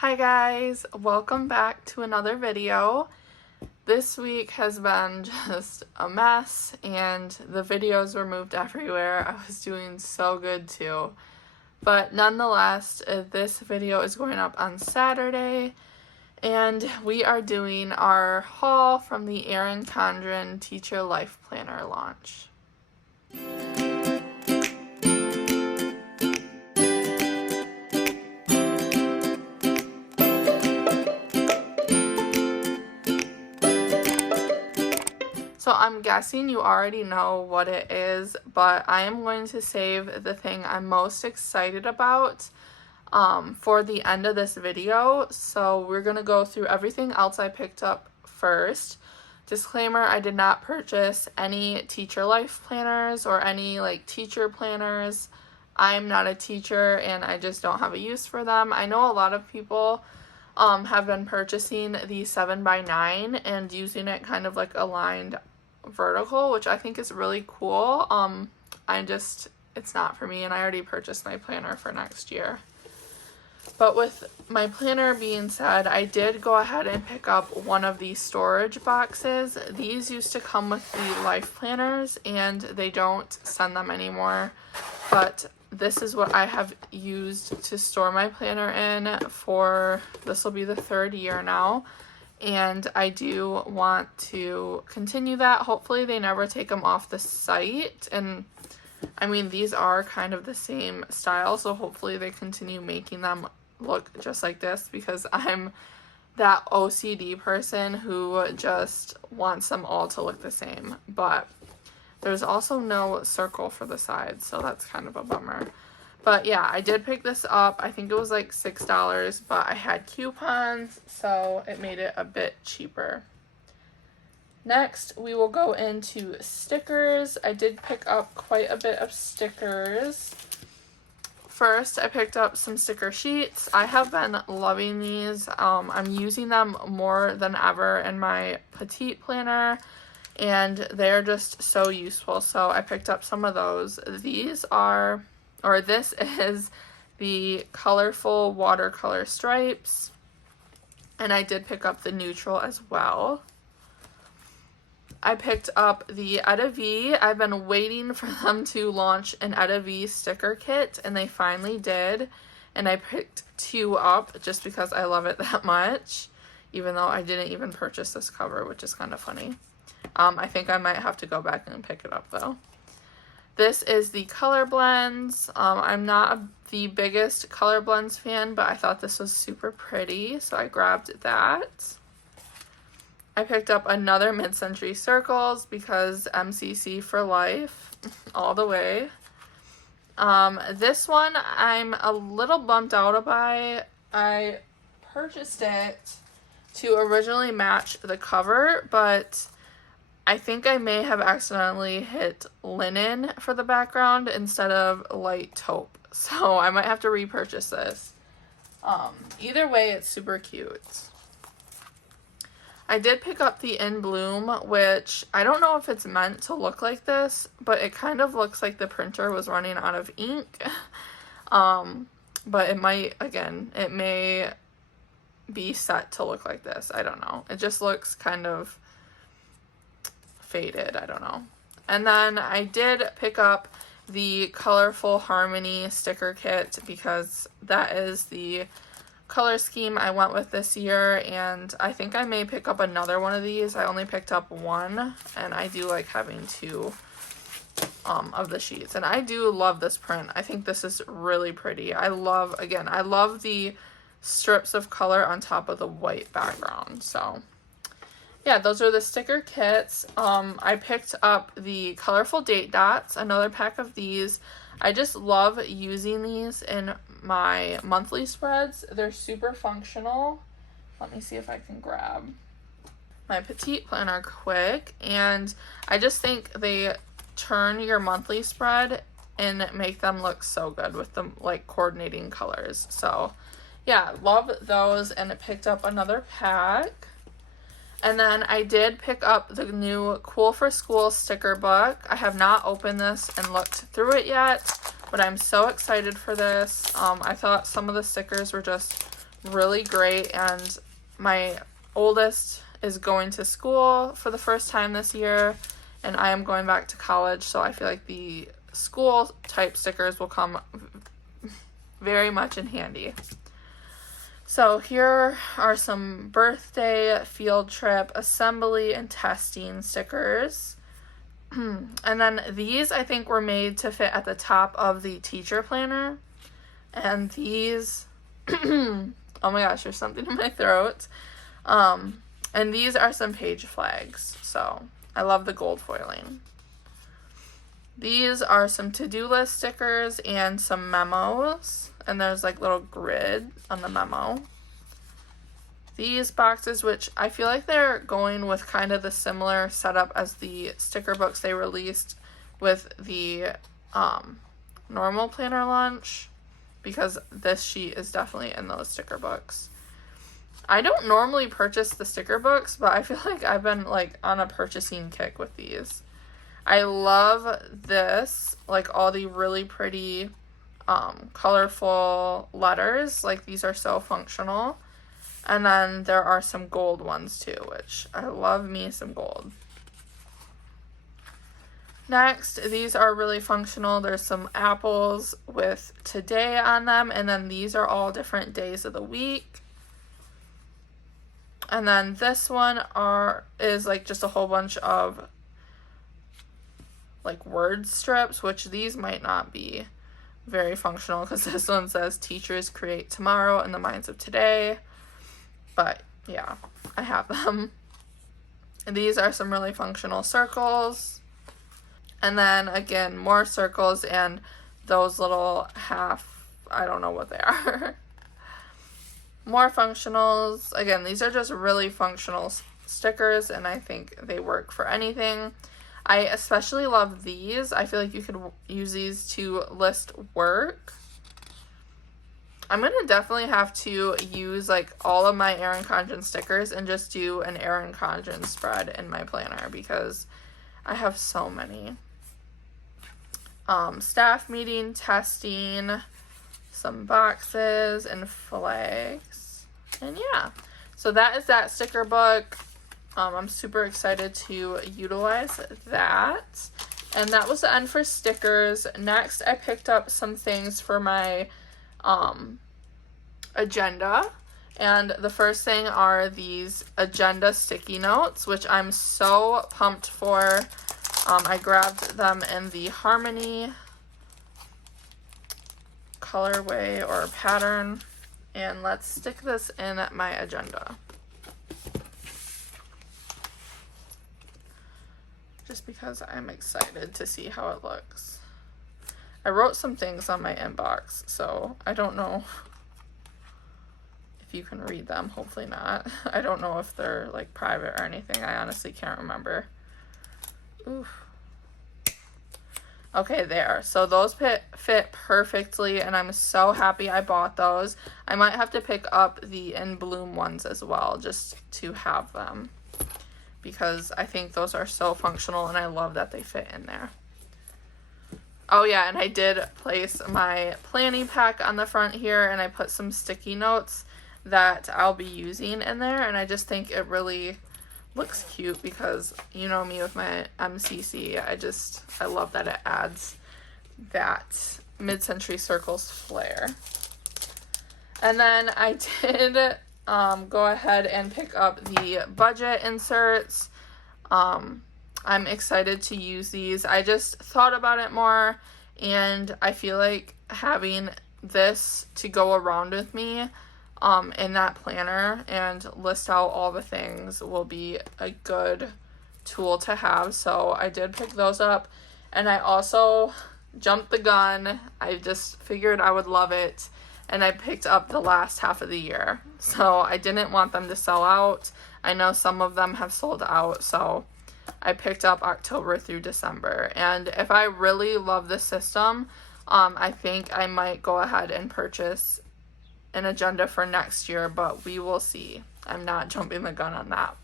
Hi guys, welcome back to another video. This week has been just a mess and the videos were moved everywhere. I was doing so good too. But nonetheless, this video is going up on Saturday and we are doing our haul from the Erin Condren Teacher Life Planner launch. So I'm guessing you already know what it is, but I am going to save the thing I'm most excited about for the end of this video. So we're going to go through everything else I picked up first. Disclaimer, I did not purchase any teacher life planners or any teacher planners. I'm not a teacher and I just don't have a use for them. I know a lot of people have been purchasing the 7x9 and using it kind of like aligned vertical, which I think is really cool. It's not for me, and I already purchased my planner for next year. But with my planner being said, I did go ahead and pick up one of these storage boxes. These used to come with the life planners and they don't send them anymore, but this is what I have used to store my planner in for, this will be the 3rd year now. And I do want to continue that. Hopefully they never take them off the site. And I mean, these are kind of the same style, so hopefully they continue making them look just like this, because I'm that OCD person who just wants them all to look the same. But there's also no circle for the sides, so that's kind of a bummer. But yeah, I did pick this up. I think it was like $6, but I had coupons, so it made it a bit cheaper. Next, we will go into stickers. I did pick up quite a bit of stickers. First, I picked up some sticker sheets. I have been loving these. I'm using them more than ever in my petite planner, and they're just so useful. So I picked up some of those. This is the colorful watercolor stripes, and I did pick up the neutral as well. I picked up the Etta V. I've been waiting for them to launch an Etta V sticker kit, and they finally did, and I picked 2 up just because I love it that much, even though I didn't even purchase this cover, which is kind of funny. I think I might have to go back and pick it up though. This is the color blends. I'm not the biggest color blends fan, but I thought this was super pretty, so I grabbed that. I picked up another mid-century circles because MCC for life, all the way. This one I'm a little bumped out by. I purchased it to originally match the cover, but I think I may have accidentally hit linen for the background instead of light taupe, so I might have to repurchase this. Either way, it's super cute. I did pick up the In Bloom, which I don't know if it's meant to look like this, but it kind of looks like the printer was running out of ink. But it might, again, it may be set to look like this. I don't know. It just looks kind of faded, I don't know. And then I did pick up the Colorful Harmony sticker kit because that is the color scheme I went with this year, and I think I may pick up another one of these. I only picked up 1, and I do like having 2 of the sheets, and I do love this print. I think this is really pretty. I love the strips of color on top of the white background. So yeah, those are the sticker kits. I picked up the colorful date dots, another pack of these. I just love using these in my monthly spreads. They're super functional. Let me see if I can grab my petite planner quick, and I just think they turn your monthly spread and make them look so good with the coordinating colors. So yeah, love those, and it picked up another pack. And then I did pick up the new Cool for School sticker book. I have not opened this and looked through it yet, but I'm so excited for this. I thought some of the stickers were just really great. And my oldest is going to school for the first time this year, and I am going back to college, so I feel like the school type stickers will come very much in handy. So here are some birthday, field trip, assembly, and testing stickers. And then these I think were made to fit at the top of the teacher planner. And these, oh my gosh, there's something in my throat. And these are some page flags. So I love the gold foiling. These are some to-do list stickers and some memos. And there's like little grid on the memo. These boxes, which I feel like they're going with kind of the similar setup as the sticker books they released with the normal planner launch, because this sheet is definitely in those sticker books. I don't normally purchase the sticker books, but I feel like I've been like on a purchasing kick with these. I love this, like all the really pretty colorful letters. Like these are so functional. And then there are some gold ones too, which I love me some gold. Next, these are really functional. There's some apples with today on them, and then these are all different days of the week. And then this one is like just a whole bunch of like word strips, which these might not be very functional because this one says teachers create tomorrow in the minds of today. But yeah, I have them. And these are some really functional circles. And then again, more circles and those little I don't know what they are. More functionals. Again, these are just really functional stickers, and I think they work for anything. I especially love these. I feel like you could use these to list work. I'm going to definitely have to use like all of my Erin Condren stickers and just do an Erin Condren spread in my planner because I have so many. Staff meeting, testing, some boxes, and flags. And yeah, so that is that sticker book. I'm super excited to utilize that. And that was the end for stickers. Next, I picked up some things for my agenda. And the first thing are these agenda sticky notes, which I'm so pumped for. I grabbed them in the Harmony colorway or pattern, and let's stick this in my agenda. Just because I'm excited to see how it looks. I wrote some things on my inbox, so I don't know if you can read them. Hopefully not. I don't know if they're like private or anything. I honestly can't remember. Oof. Okay, there. So those fit perfectly, and I'm so happy I bought those. I might have to pick up the In Bloom ones as well, just to have them, because I think those are so functional, and I love that they fit in there. Oh yeah, and I did place my planning pack on the front here, and I put some sticky notes that I'll be using in there, and I just think it really looks cute because you know me with my MCC. I love that it adds that mid-century circles flair. And then I did go ahead and pick up the budget inserts. I'm excited to use these. I just thought about it more, and I feel like having this to go around with me in that planner and list out all the things will be a good tool to have. So I did pick those up, and I also jumped the gun. I just figured I would love it, and I picked up the last half of the year. So I didn't want them to sell out. I know some of them have sold out, so I picked up October through December. And if I really love this system, I think I might go ahead and purchase an agenda for next year, but we will see. I'm not jumping the gun on that.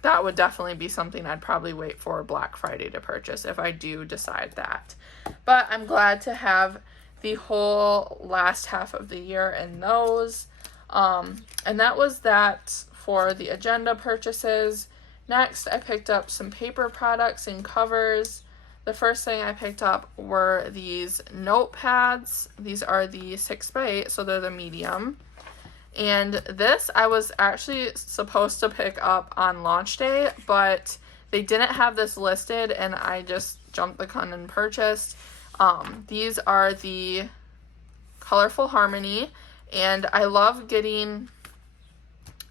That would definitely be something I'd probably wait for Black Friday to purchase if I do decide that. But I'm glad to have the whole last half of the year in those. And that was that for the agenda purchases. Next, I picked up some paper products and covers. The first thing I picked up were these notepads. These are the 6x8, so they're the medium. And this I was actually supposed to pick up on launch day, but they didn't have this listed, and I just jumped the gun and purchased. These are the Colorful Harmony, and I love getting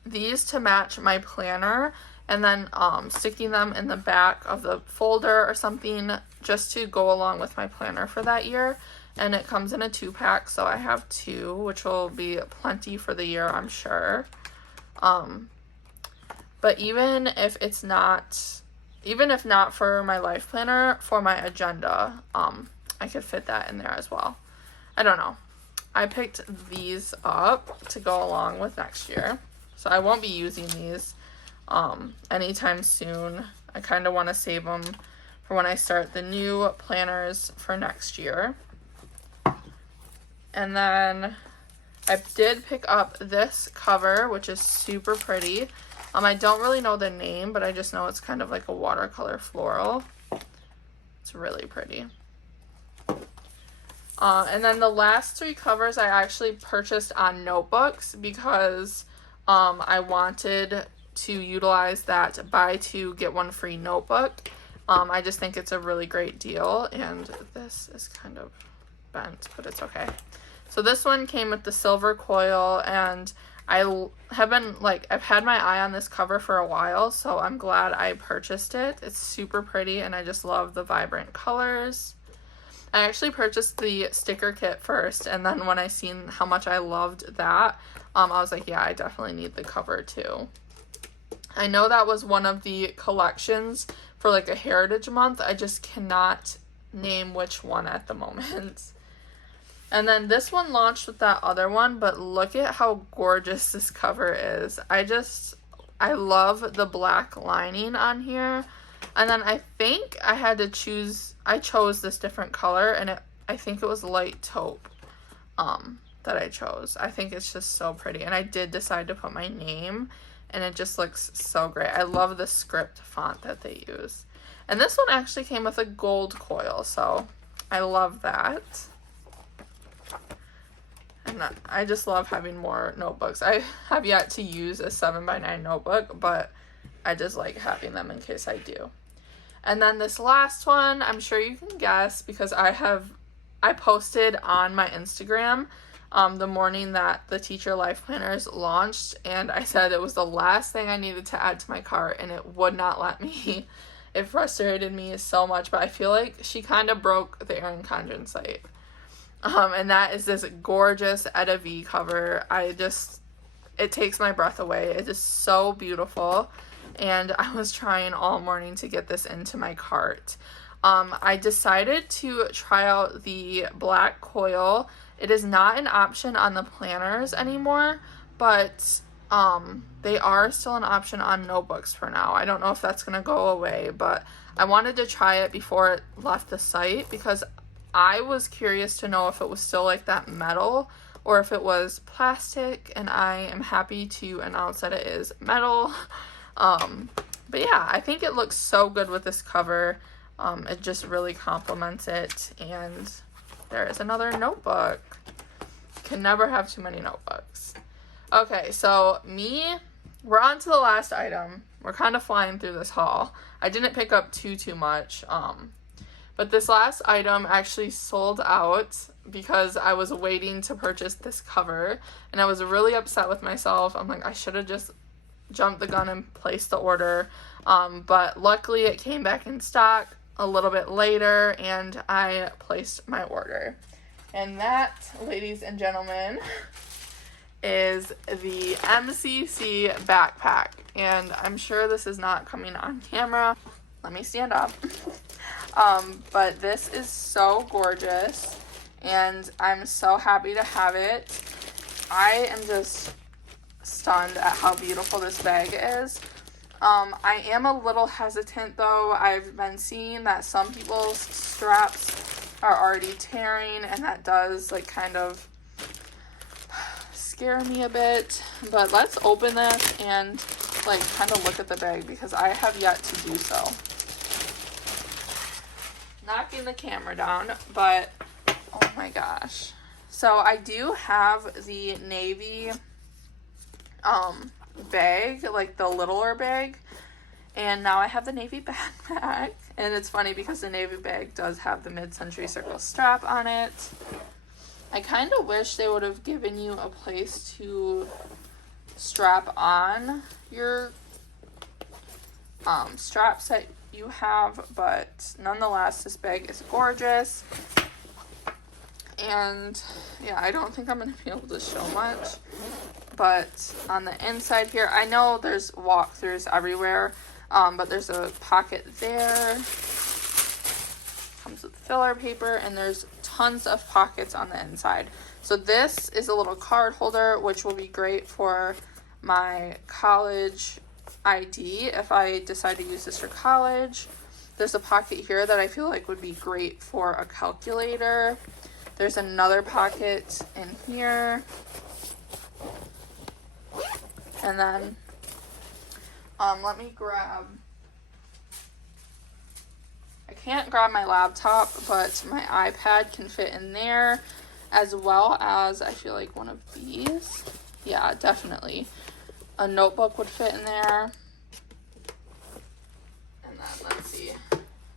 these to match my planner, and then sticking them in the back of the folder or something just to go along with my planner for that year. And it comes in a 2-pack, so I have 2, which will be plenty for the year, I'm sure. But even if not for my life planner, for my agenda, I could fit that in there as well. I don't know. I picked these up to go along with next year, so I won't be using these anytime soon. I kind of want to save them for when I start the new planners for next year. And then I did pick up this cover, which is super pretty. I don't really know the name, but I just know it's kind of like a watercolor floral. It's really pretty. And then the last 3 covers I actually purchased on notebooks because I wanted to utilize that buy 2 get 1 free notebook. I just think it's a really great deal, and this is kind of bent, but it's okay. So this one came with the silver coil, and I have been, I've had my eye on this cover for a while, so I'm glad I purchased it. It's super pretty, and I just love the vibrant colors. I actually purchased the sticker kit first, and then when I seen how much I loved that, I was like, yeah, I definitely need the cover too. I know that was one of the collections for a Heritage Month. I just cannot name which one at the moment. And then this one launched with that other one, but look at how gorgeous this cover is. I love the black lining on here. And then I think I chose this different color, and I think it was light taupe that I chose. I think it's just so pretty, and I did decide to put my name, and it just looks so great. I love the script font that they use. And this one actually came with a gold coil, so I love that. And I just love having more notebooks. I have yet to use a 7x9 notebook, but I just like having them in case I do. And then this last one, I'm sure you can guess because I posted on my Instagram the morning that the Teacher Life Planners launched, and I said it was the last thing I needed to add to my cart, and it would not let me. It frustrated me so much, but I feel like she kind of broke the Erin Condren site. And that is this gorgeous Etta V cover. It takes my breath away. It is so beautiful. And I was trying all morning to get this into my cart. I decided to try out the black coil. It is not an option on the planners anymore, but they are still an option on notebooks for now. I don't know if that's going to go away, but I wanted to try it before it left the site because I was curious to know if it was still like that metal or if it was plastic, and I am happy to announce that it is metal. But yeah, I think it looks so good with this cover. It just really complements it, and there is another notebook. Can never have too many notebooks. Okay, so we're on to the last item. We're kind of flying through this haul. I didn't pick up too much, but this last item actually sold out because I was waiting to purchase this cover, and I was really upset with myself. I'm like, I should have just jumped the gun and placed the order, but luckily it came back in stock a little bit later, and I placed my order. And that, ladies and gentlemen, is the MCC backpack, and I'm sure this is not coming on camera. Let me stand up. But this is so gorgeous, and I'm so happy to have it. I am just stunned at how beautiful this bag is. I am a little hesitant though. I've been seeing that some people's straps are already tearing, and that does kind of scare me a bit. But let's open this and like kind of look at the bag because I have yet to do so. Knocking the camera down, but oh my gosh. So I do have the navy bag, like the littler bag, and now I have the navy backpack. And it's funny because the navy bag does have the mid-century circle strap on it. I kind of wish they would have given you a place to strap on your straps that you have, but nonetheless, this bag is gorgeous. And yeah, I don't think I'm going to be able to show much, but on the inside here, I know there's walkthroughs everywhere, but there's a pocket there, comes with filler paper, and there's tons of pockets on the inside. So this is a little card holder, which will be great for my college ID if I decide to use this for college. There's a pocket here that I feel like would be great for a calculator. There's another pocket in here. And then, let me grab, I can't grab my laptop, but my iPad can fit in there, as well as, I feel like one of these. Yeah, definitely. A notebook would fit in there. And then, let's see,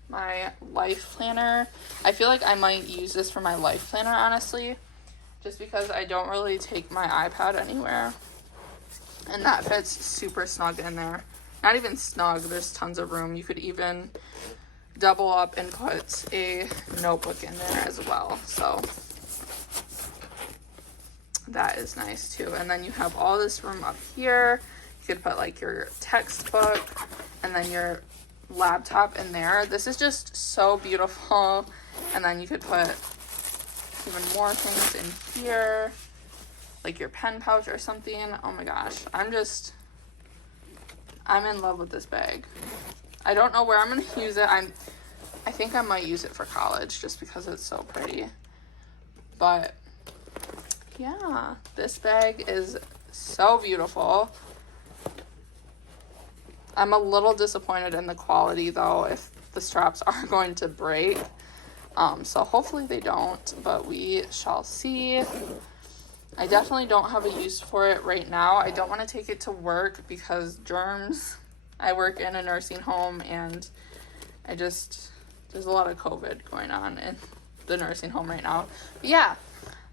my life planner. I feel like I might use this for my life planner, honestly, just because I don't really take my iPad anywhere. And that fits super snug in there. Not even snug, there's tons of room. You could even double up and put a notebook in there as well. So that is nice too. And then you have all this room up here. You could put like your textbook and then your laptop in there. This is just so beautiful. And then you could put even more things in here, like your pen pouch or something. Oh my gosh, I'm in love with this bag. I don't know where I'm gonna use it. I think I might use it for college just because it's so pretty. But yeah, this bag is so beautiful. I'm a little disappointed in the quality though, if the straps are going to break. So hopefully they don't, but we shall see. I definitely don't have a use for it right now. I don't want to take it to work because germs. I work in a nursing home and there's a lot of COVID going on in the nursing home right now. But yeah,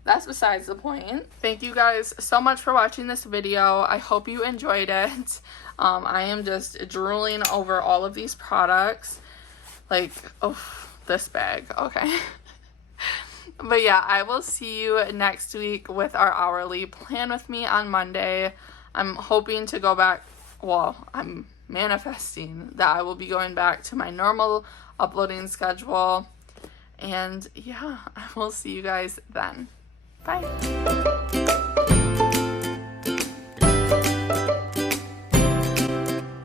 that's besides the point. Thank you guys so much for watching this video. I hope you enjoyed it. I am just drooling over all of these products. Like, oh, this bag. Okay. But yeah, I will see you next week with our hourly plan with me on Monday. I'm hoping to go back, well, I'm manifesting that I will be going back to my normal uploading schedule. And yeah, I will see you guys then. Bye.